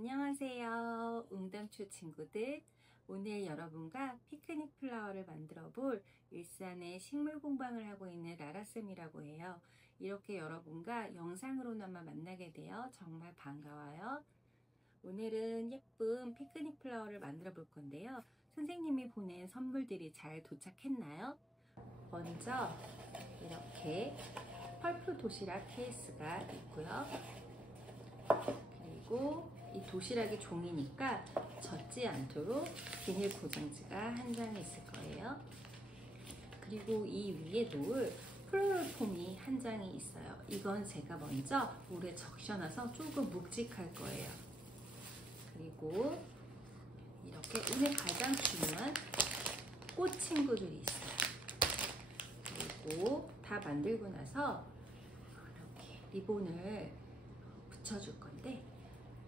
안녕하세요. 웅담초 친구들. 오늘 여러분과 피크닉 플라워를 만들어 볼 일산의 식물 공방을 하고 있는 라라쌤이라고 해요. 이렇게 여러분과 영상으로나마 만나게 되어 정말 반가워요. 오늘은 예쁜 피크닉 플라워를 만들어 볼 건데요. 선생님이 보낸 선물들이 잘 도착했나요? 먼저 이렇게 펄프 도시락 케이스가 있고요. 그리고 이 도시락이 종이니까 젖지 않도록 비닐 고정지가 한 장 있을 거예요. 그리고 이 위에 놓을 플로럴폼이 한 장이 있어요. 이건 제가 먼저 물에 적셔놔서 조금 묵직할 거예요. 그리고 이렇게 오늘 가장 중요한 꽃 친구들이 있어요. 그리고 다 만들고 나서 이렇게 리본을 붙여줄 건데,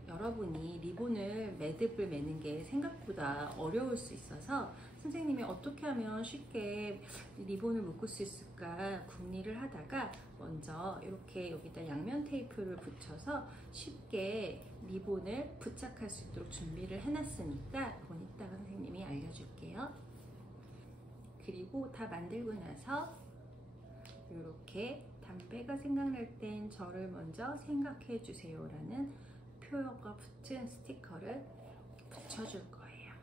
여러분이 리본을 매듭을 매는 게 생각보다 어려울 수 있어서 선생님이 어떻게 하면 쉽게 리본을 묶을 수 있을까 궁리를 하다가 먼저 이렇게 여기다 양면 테이프를 붙여서 쉽게 리본을 부착할 수 있도록 준비를 해놨으니까 이건 이따가 선생님이 알려줄게요. 그리고 다 만들고 나서 이렇게 담배가 생각날 땐 저를 먼저 생각해 주세요 라는 표어가 붙은 스티커를 붙여줄 거예요.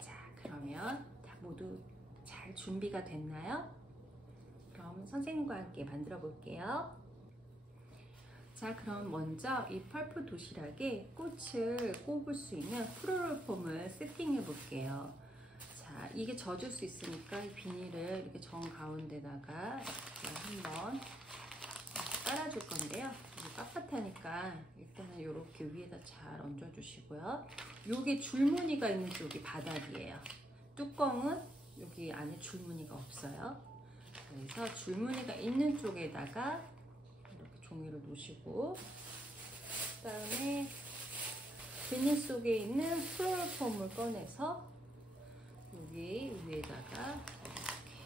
자, 그러면 다 모두 잘 준비가 됐나요? 그럼 선생님과 함께 만들어 볼게요. 자, 그럼 먼저 이 펄프 도시락에 꽃을 꼽을 수 있는 플로럴폼을 세팅해 볼게요. 자, 이게 젖을 수 있으니까 이 비닐을 이렇게 정 가운데다가 한번 깔아줄 건데요. 빳빳하니까 일단은 이렇게 위에다 잘 얹어주시고요. 여기 줄무늬가 있는 쪽이 바닥이에요. 뚜껑은 여기 안에 줄무늬가 없어요. 그래서 줄무늬가 있는 쪽에다가 이렇게 종이를 놓으시고, 그 다음에 비닐 속에 있는 플로럴폼을 꺼내서 여기 위에다가 이렇게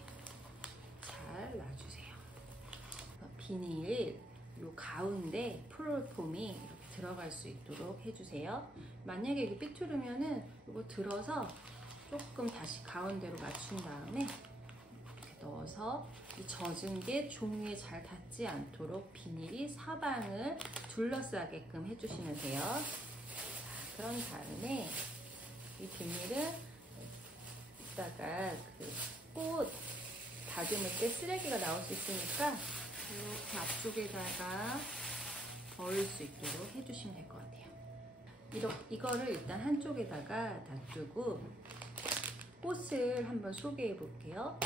잘 놔주세요. 비닐 요 가운데 플로럴폼이 이렇게 들어갈 수 있도록 해주세요. 만약에 이게 삐뚤으면은 이거 들어서 조금 다시 가운데로 맞춘 다음에 이렇게 넣어서 이 젖은 게 종이에 잘 닿지 않도록 비닐이 사방을 둘러싸게끔 해주시면 돼요. 그런 다음에 이 비닐은 이따가 그 꽃 다듬을 때 쓰레기가 나올 수 있으니까 이렇게 앞쪽에다가 버릴 수 있도록 해주시면 될 것 같아요. 이거를 일단 한쪽에다가 놔두고 꽃을 한번 소개해 볼게요.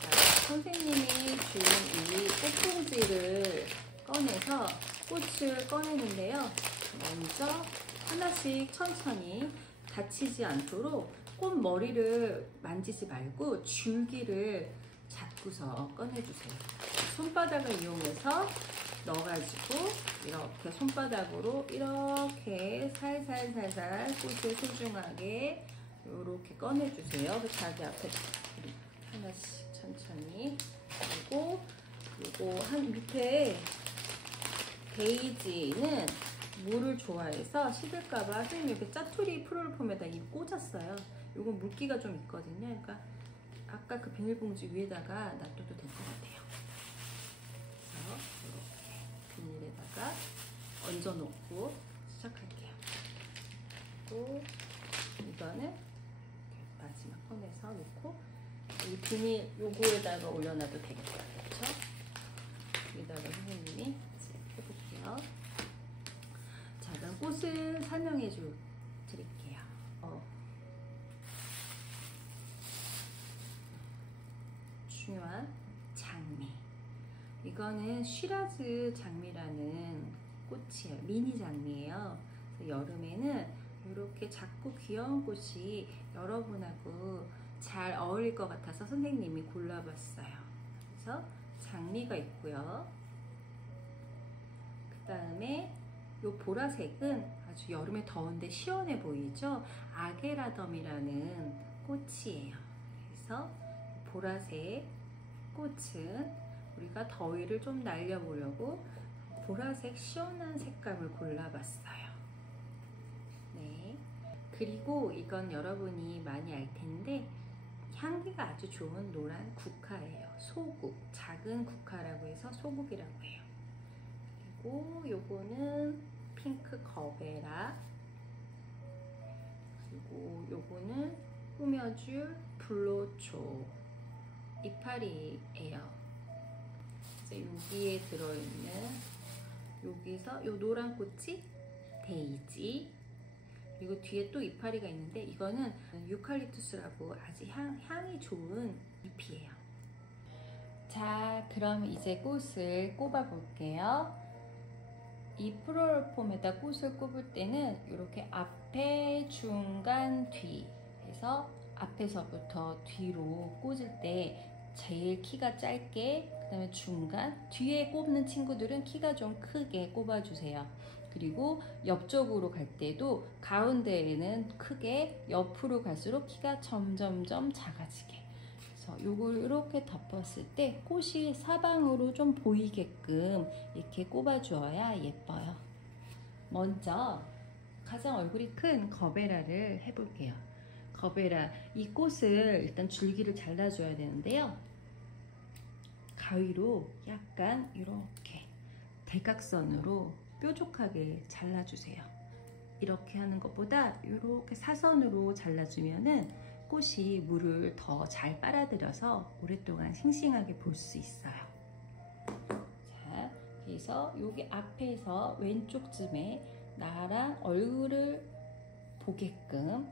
자, 선생님이 준 이 꽃봉지를 꺼내서 꽃을 꺼내는데요. 먼저 하나씩 천천히 다치지 않도록 꽃 머리를 만지지 말고 줄기를 잡고서 꺼내주세요. 손바닥을 이용해서 넣어가지고 이렇게 손바닥으로 이렇게 살살살살 꽃을 소중하게 이렇게 꺼내주세요. 자기 앞에 하나씩 천천히. 그리고 요거 한 밑에 데이지는 물을 좋아해서 식을까봐 선생님이 이렇게 짜투리 플로럴폼에다 이 꽂았어요. 요건 물기가 좀 있거든요. 그러니까 아까 그 비닐봉지 위에다가 놔둬도 될 것 같아요. 그래서 이렇게 비닐에다가 얹어놓고 시작할게요. 그리고 이거는 이렇게 마지막 꺼내서 놓고 이 비닐 요거에다가 올려놔도 되겠죠. 그렇죠? 여기다가 선생님이 이제 해볼게요. 자, 그럼 꽃을 설명해 드릴게요. 중요한 장미. 이거는 쉬라즈 장미라는 꽃이에요. 미니 장미예요. 그래서 여름에는 이렇게 작고 귀여운 꽃이 여러분하고 잘 어울릴 것 같아서 선생님이 골라봤어요. 그래서 장미가 있고요. 그 다음에 이 보라색은 아주 여름에 더운데 시원해 보이죠? 아게라덤이라는 꽃이에요. 그래서 보라색 꽃은 우리가 더위를 좀 날려보려고 보라색 시원한 색감을 골라봤어요. 네. 그리고 이건 여러분이 많이 알 텐데 향기가 아주 좋은 노란 국화예요. 소국, 작은 국화라고 해서 소국이라고 해요. 그리고 요거는 핑크 거베라, 그리고 요거는 꾸며줄 불로초 이파리예요. 이제 여기에 들어있는 여기서 요 노란 꽃이 데이지, 그리고 뒤에 또 이파리가 있는데 이거는 유칼립투스라고 아주 향이 좋은 잎이에요. 자, 그럼 이제 꽃을 꼽아 볼게요. 이 플로럴폼에다 꽃을 꼽을 때는 이렇게 앞에, 중간, 뒤 해서 앞에서부터 뒤로 꽂을 때 제일 키가 짧게, 그 다음에 중간, 뒤에 꼽는 친구들은 키가 좀 크게 꼽아주세요. 그리고 옆쪽으로 갈 때도 가운데에는 크게, 옆으로 갈수록 키가 점점점 작아지게. 그래서 요걸 이렇게 덮었을 때 꽃이 사방으로 좀 보이게끔 이렇게 꼽아주어야 예뻐요. 먼저 가장 얼굴이 큰 거베라를 해볼게요. 거베라, 이 꽃을 일단 줄기를 잘라줘야 되는데요. 가위로 약간 이렇게 대각선으로 뾰족하게 잘라주세요. 이렇게 하는 것보다 이렇게 사선으로 잘라주면은 꽃이 물을 더 잘 빨아들여서 오랫동안 싱싱하게 볼 수 있어요. 자, 그래서 여기 앞에서 왼쪽쯤에 나랑 얼굴을 보게끔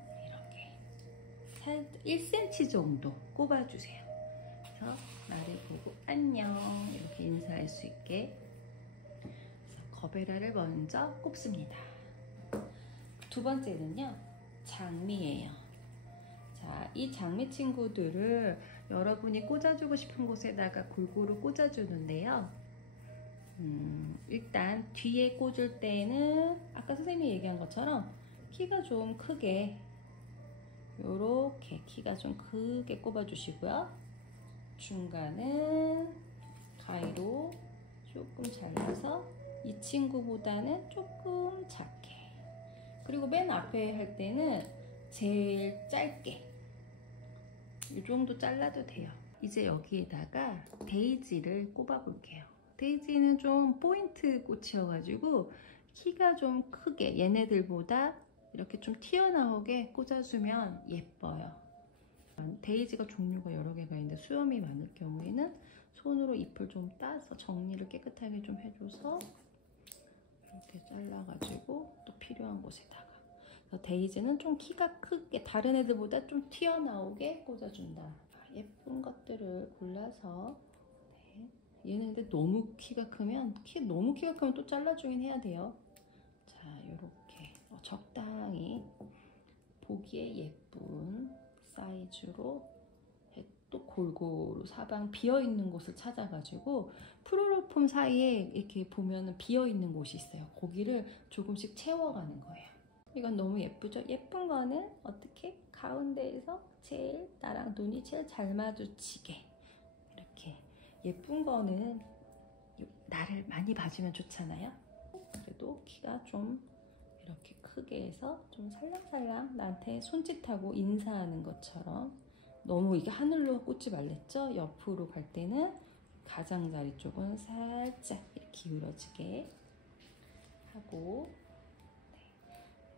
이렇게 1cm 정도 꼽아주세요. 그래서 나를 보고 안녕 이렇게 인사할 수 있게. 거베라를 먼저 꼽습니다. 두 번째는요, 장미예요. 자, 이 장미 친구들을 여러분이 꽂아주고 싶은 곳에다가 골고루 꽂아주는데요. 일단 뒤에 꽂을 때는 아까 선생님이 얘기한 것처럼 키가 좀 크게, 요렇게 키가 좀 크게 꼽아주시고요. 중간은 가위로 조금 잘라서 이 친구보다는 조금 작게, 그리고 맨 앞에 할 때는 제일 짧게 이 정도 잘라도 돼요. 이제 여기에다가 데이지를 꼽아 볼게요. 데이지는 좀 포인트 꽃이어가지고 키가 좀 크게, 얘네들보다 이렇게 좀 튀어나오게 꽂아주면 예뻐요. 데이지가 종류가 여러 개가 있는데 수염이 많을 경우에는 손으로 잎을 좀 따서 정리를 깨끗하게 좀 해줘서 이렇게 잘라가지고 또 필요한 곳에다가. 그래서 데이지는 좀 키가 크게, 다른 애들보다 좀 튀어나오게 꽂아준다. 예쁜 것들을 골라서. 네. 얘는 근데 너무 키가 크면 또 잘라주긴 해야 돼요. 자, 요렇게 적당히 보기에 예쁜 사이즈로 또 골고루 사방 비어있는 곳을 찾아가지고 플로럴폼 사이에 이렇게 보면 비어있는 곳이 있어요. 거기를 조금씩 채워가는 거예요. 이건 너무 예쁘죠? 예쁜 거는 어떻게 가운데에서 제일 나랑 눈이 제일 잘 마주치게, 이렇게 예쁜 거는 나를 많이 봐주면 좋잖아요. 그래도 키가 좀 이렇게 크게 해서 좀 살랑살랑 나한테 손짓하고 인사하는 것처럼. 너무 이게 하늘로 꽂지 말랬죠? 옆으로 갈 때는 가장자리 쪽은 살짝 이렇게 기울어지게 하고. 네,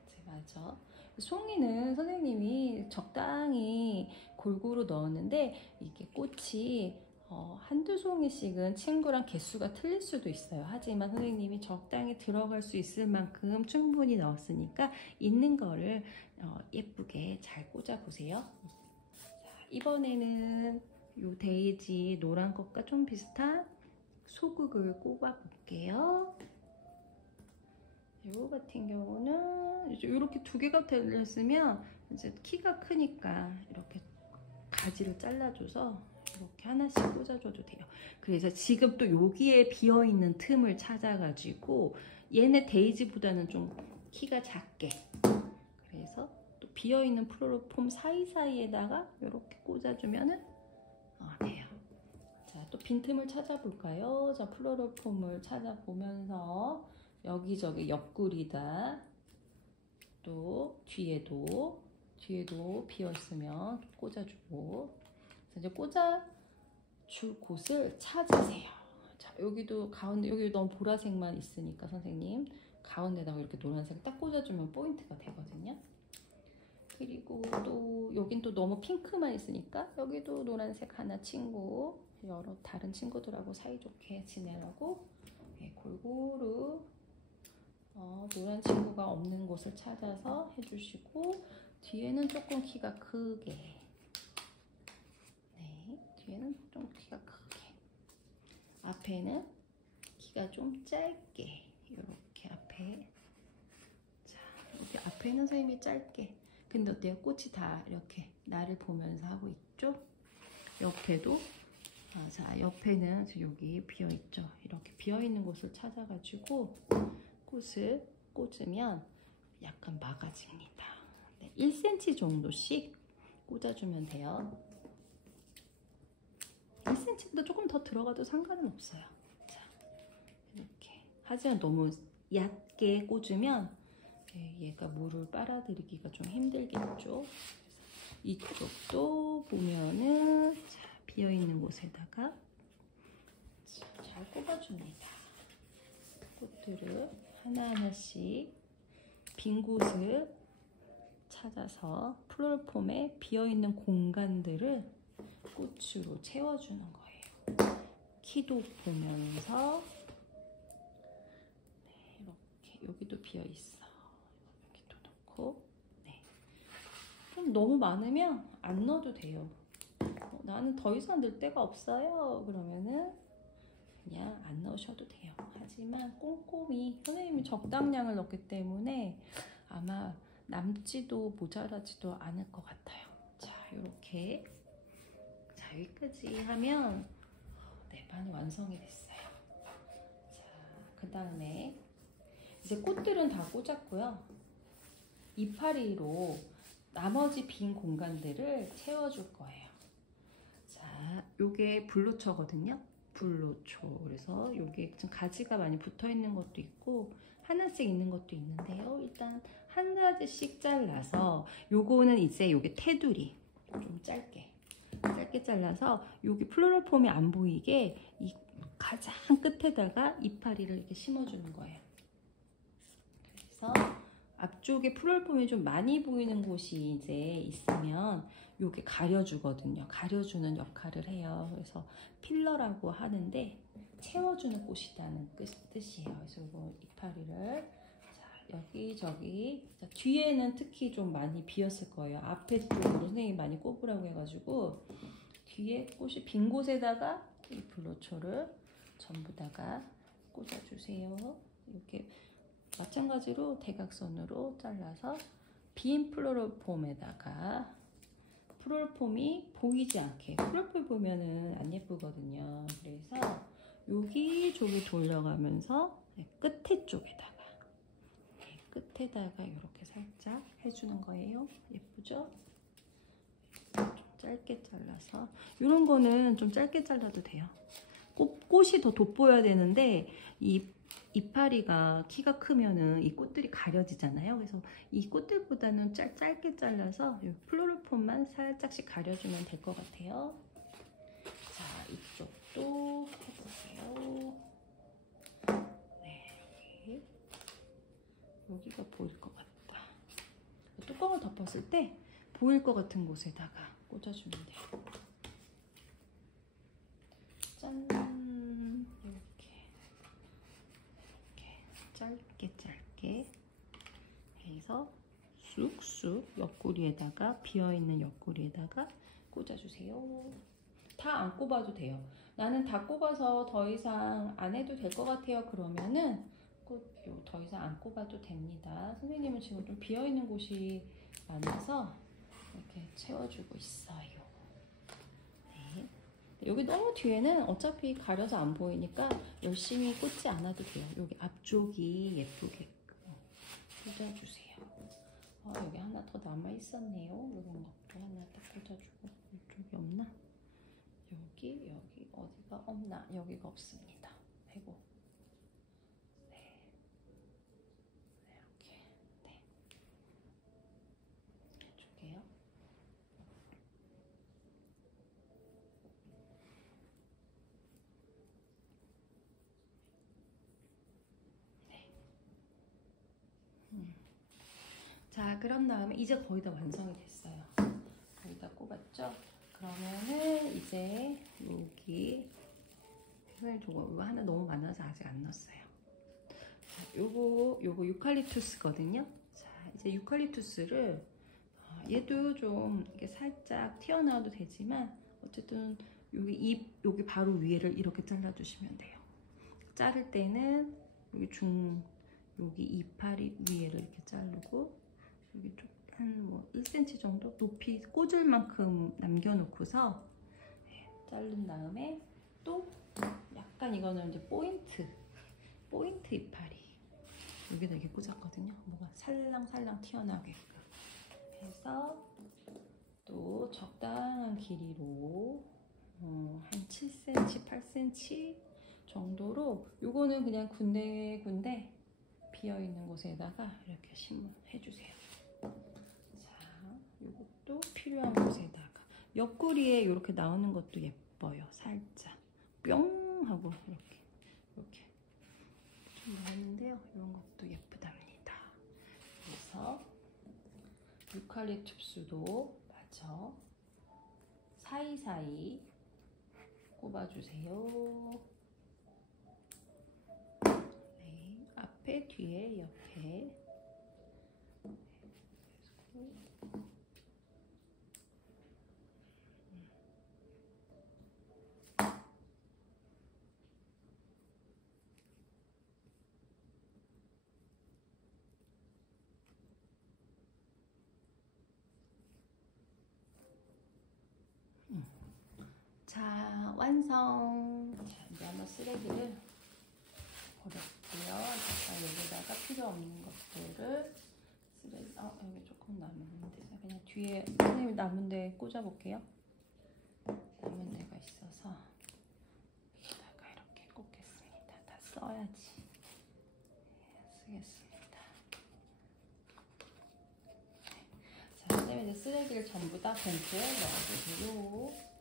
이제 맞아. 송이는 선생님이 적당히 골고루 넣었는데 이게 꽃이 한두 송이씩은 친구랑 개수가 틀릴 수도 있어요. 하지만 선생님이 적당히 들어갈 수 있을 만큼 충분히 넣었으니까 있는 거를 예쁘게 잘 꽂아 보세요. 이번에는 요 데이지 노란 것과 좀 비슷한 소국을 꼽아 볼게요. 요 같은 경우는 이제 이렇게 두 개가 들렸으면 이제 키가 크니까 이렇게 가지를 잘라줘서 이렇게 하나씩 꽂아줘도 돼요. 그래서 지금 또 여기에 비어있는 틈을 찾아가지고 얘네 데이지보다는 좀 키가 작게, 그래서 또 비어있는 플로럴폼 사이사이에다가 이렇게 꽂아주면은 돼요. 자, 또 빈틈을 찾아볼까요? 자, 플로럴폼을 찾아보면서 여기저기 옆구리다, 또 뒤에도 비어 있으면 꽂아주고, 이제 꽂아줄 곳을 찾으세요. 자, 여기도 가운데, 여기 너무 보라색만 있으니까 선생님 가운데다가 이렇게 노란색 딱 꽂아주면 포인트가 되거든요. 그리고 또 여긴 또 너무 핑크만 있으니까 여기도 노란색 하나 친구, 여러 다른 친구들하고 사이좋게 지내라고 골고루 노란 친구가 없는 곳을 찾아서 해주시고, 뒤에는 조금 키가 크게, 네, 뒤에는 좀 키가 크게, 앞에는 키가 좀 짧게, 이렇게 앞에. 자, 여기 앞에는 선생님이 짧게. 근데 어때요? 꽃이 다 이렇게 나를 보면서 하고 있죠? 옆에도, 자, 옆에는 여기 비어있죠? 이렇게 비어있는 곳을 찾아가지고 꽃을 꽂으면 약간 막아집니다. 네, 1cm 정도씩 꽂아주면 돼요. 1cm보다 조금 더 들어가도 상관은 없어요. 자, 이렇게. 하지만 너무 얕게 꽂으면 얘가 물을 빨아들이기가 좀 힘들겠죠. 이쪽도 보면은, 자, 비어있는 곳에다가 잘 꼽아줍니다. 꽃들을 하나하나씩 빈 곳을 찾아서 플로럴폼에 비어있는 공간들을 꽃으로 채워주는 거예요. 키도 보면서, 네, 이렇게 여기도 비어있어. 여기도 넣고, 네. 좀 너무 많으면 안 넣어도 돼요. 나는 더 이상 넣을 데가 없어요. 그러면은 그냥 안 넣으셔도 돼요. 하지만 꼼꼼히 선생님이 적당량을 넣기 때문에 아마 남지도 모자라지도 않을 것 같아요. 자, 이렇게. 자, 여기까지 하면 네, 반 완성이 됐어요. 자, 그 다음에 이제 꽃들은 다 꽂았고요. 이파리로 나머지 빈 공간들을 채워줄 거예요. 자, 요게 불로초거든요. 불로초. 그래서 요게 좀 가지가 많이 붙어 있는 것도 있고 하나씩 있는 것도 있는데요. 일단 한 가지씩 잘라서, 요거는 이제 요게 테두리 좀 짧게 잘라서 여기 플로럴폼이 안 보이게 이 가장 끝에다가 이파리를 이렇게 심어주는 거예요. 그래서 앞쪽에 플로럴폼이 좀 많이 보이는 곳이 이제 있으면 요게 가려주거든요. 가려주는 역할을 해요. 그래서 필러라고 하는데 채워주는 꽃이라는 뜻이에요. 그래서 이거 이파리를, 자, 여기저기, 자, 뒤에는 특히 좀 많이 비었을 거예요. 앞에 쪽으로 선생님이 많이 꼽으라고 해가지고 뒤에 꽃이 빈 곳에다가 이 블로초를 전부 다가 꽂아주세요. 이렇게 마찬가지로 대각선으로 잘라서 빈 플로럴폼에다가, 플로럴폼이 보이지 않게, 플로럴폼 보면은 안 예쁘거든요. 그래서 여기저기 돌려가면서 끝에 쪽에다가, 끝에다가 이렇게 살짝 해주는 거예요. 예쁘죠? 좀 짧게 잘라서, 이런 거는 좀 짧게 잘라도 돼요. 꽃이 더 돋보여야 되는데 이 이파리가 키가 크면은 이 꽃들이 가려지잖아요. 그래서 이 꽃들보다는 짧게 잘라서 플로럴폼만 살짝씩 가려주면 될 것 같아요. 자, 이쪽도 해볼게요. 네, 여기가 보일 것 같다. 뚜껑을 덮었을 때 보일 것 같은 곳에다가 꽂아주면 돼요. 짠! 이렇게 짧게 해서 쑥쑥 옆구리에다가, 비어있는 옆구리에다가 꽂아주세요. 다 안 꼽아도 돼요. 나는 다 꼽아서 더 이상 안 해도 될 것 같아요. 그러면은 더 이상 안 꼽아도 됩니다. 선생님은 지금 좀 비어있는 곳이 많아서 이렇게 채워주고 있어요. 네. 여기 너무 뒤에는 어차피 가려서 안 보이니까 열심히 꽂지 않아도 돼요. 여기 앞쪽이 예쁘게 꽂아주세요. 여기 하나 더 남아 있었네요. 이런 것도 하나 딱 꽂아주고. 이쪽이 없나? 여기 어디가 없나? 여기가 없습니다. 아이고. 네. 이렇게. 네. 해줄게요. 네. 자, 그런 다음에 이제 거의 다 완성이 됐어요. 거의 다 꼽았죠? 그러면은 이제 여기 선생님 이거 하나 너무 많아서 아직 안 넣었어요. 자, 요거 유칼립투스거든요. 자, 이제 유칼립투스를 얘도 좀 이렇게 살짝 튀어나와도 되지만 어쨌든 여기 바로 위에를 이렇게 잘라주시면 돼요. 자를 때는 여기 이파리 위에를 이렇게 자르고 여기 좀 한 뭐 1cm 정도 높이 꽂을 만큼 남겨놓고서 자른 다음에 또 약간 이거는 이제 포인트 이파리 여기다 이렇게 꽂았거든요. 뭐가 살랑살랑 튀어나오게끔 해서 또 적당한 길이로 한 7cm, 8cm 정도로 요거는 그냥 군데군데 비어있는 곳에다가 이렇게 해주세요. 자, 요것도 필요한 곳에다가 옆구리에 이렇게 나오는 것도 예뻐요. 살짝 뿅 하고 이렇게 좀 나오는데요. 이런 것도 예쁘답니다. 그래서 유칼립투스도 마저 사이사이 꼽아주세요. 네, 앞에 뒤에 옆에 자, 완성. 자, 이제 한번 쓰레기를 버렸고요. 잠깐 여기다가 필요 없는 것들을 여기 조금 남았는데 그냥 뒤에 선생님이 남은 데 꽂아볼게요. 남은 데가 있어서 여기다가 이렇게 꽂겠습니다. 다 써야지. 쓰겠습니다. 자, 선생님이 이제 쓰레기를 전부 다 봉투에 넣어주세요.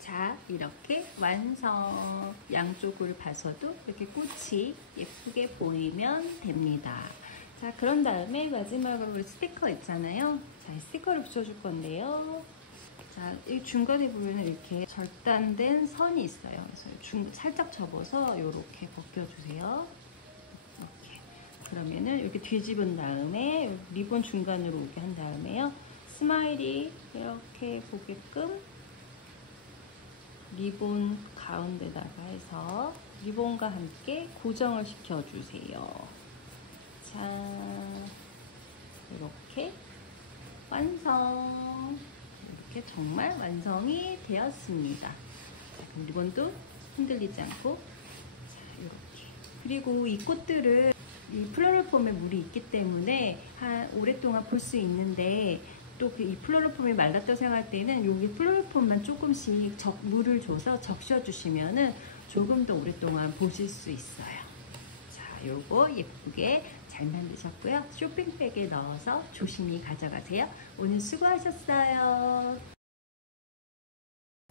자, 이렇게 완성. 양쪽을 봐서도 이렇게 꽃이 예쁘게 보이면 됩니다. 자, 그런 다음에 마지막으로 우리 스티커 있잖아요. 자, 이 스티커를 붙여줄 건데요. 자, 이 중간에 보면 이렇게 절단된 선이 있어요. 그래서 살짝 접어서 이렇게 벗겨주세요. 이렇게. 그러면은 이렇게 뒤집은 다음에 리본 중간으로 오게 한 다음에요. 스마일이 이렇게 보게끔 리본 가운데다가 해서 리본과 함께 고정을 시켜주세요. 자, 이렇게 완성. 이렇게 정말 완성이 되었습니다. 자, 그럼 리본도 흔들리지 않고 자, 이렇게. 그리고 이 꽃들은 이 플로럴폼에 물이 있기 때문에 오랫동안 볼 수 있는데 또 이 플로럴폼이 말랐다고 생각할 때는 여기 플로럴폼만 조금씩 물을 줘서 적셔주시면은 조금 더 오랫동안 보실 수 있어요. 자, 요거 예쁘게 잘 만드셨고요. 쇼핑백에 넣어서 조심히 가져가세요. 오늘 수고하셨어요.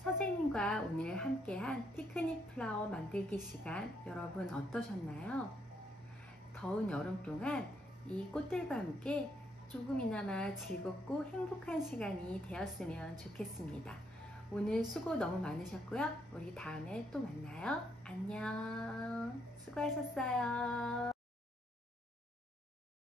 선생님과 오늘 함께한 피크닉 플라워 만들기 시간 여러분 어떠셨나요? 더운 여름 동안 이 꽃들과 함께 조금이나마 즐겁고 행복한 시간이 되었으면 좋겠습니다. 오늘 수고 너무 많으셨고요. 우리 다음에 또 만나요. 안녕. 수고하셨어요.